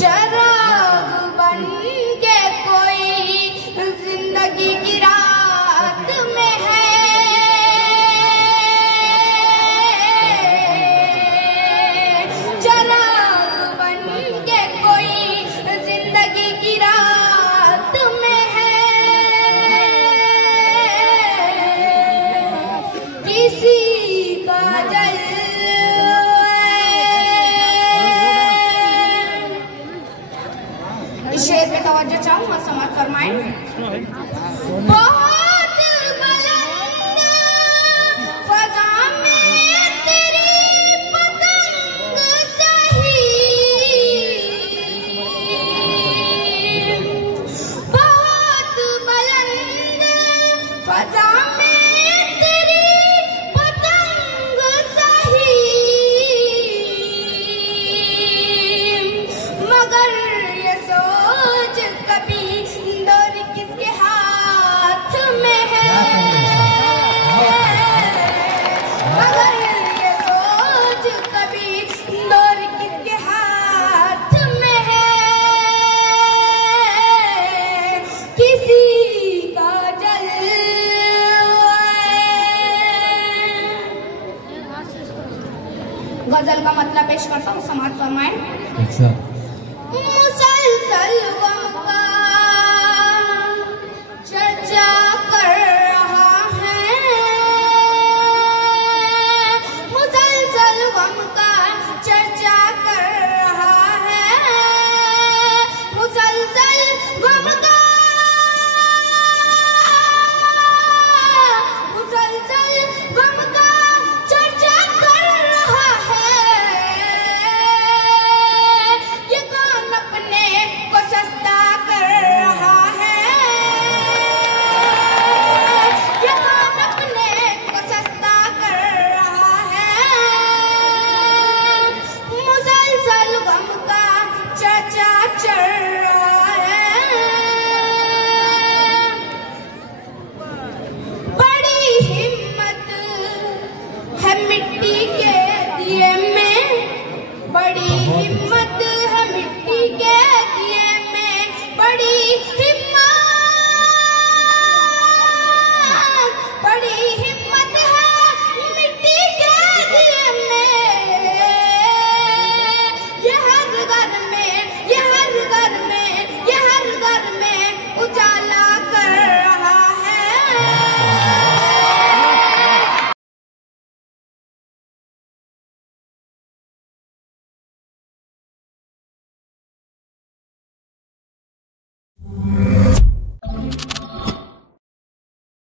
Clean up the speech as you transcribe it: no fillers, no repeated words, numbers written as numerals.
चराग बन के कोई जिंदगी की रात में है, चराग बन के कोई जिंदगी की रात में है, किसी का जल शेर पे तवज्जो चाहूँ, समाज फरमाएं। बहुत बुलंद फजा में तेरी पतंग सही, बहुत बुलंद फजा में तेरी पतंग सही, मगर गजल का मतलब पेश करता हूँ, समाज फरमाएं। अच्छा। मुसलसल गम का चर्चा कर रहा है, मुसलसल गम का चर्चा कर रहा है, मुसलसल गम का चल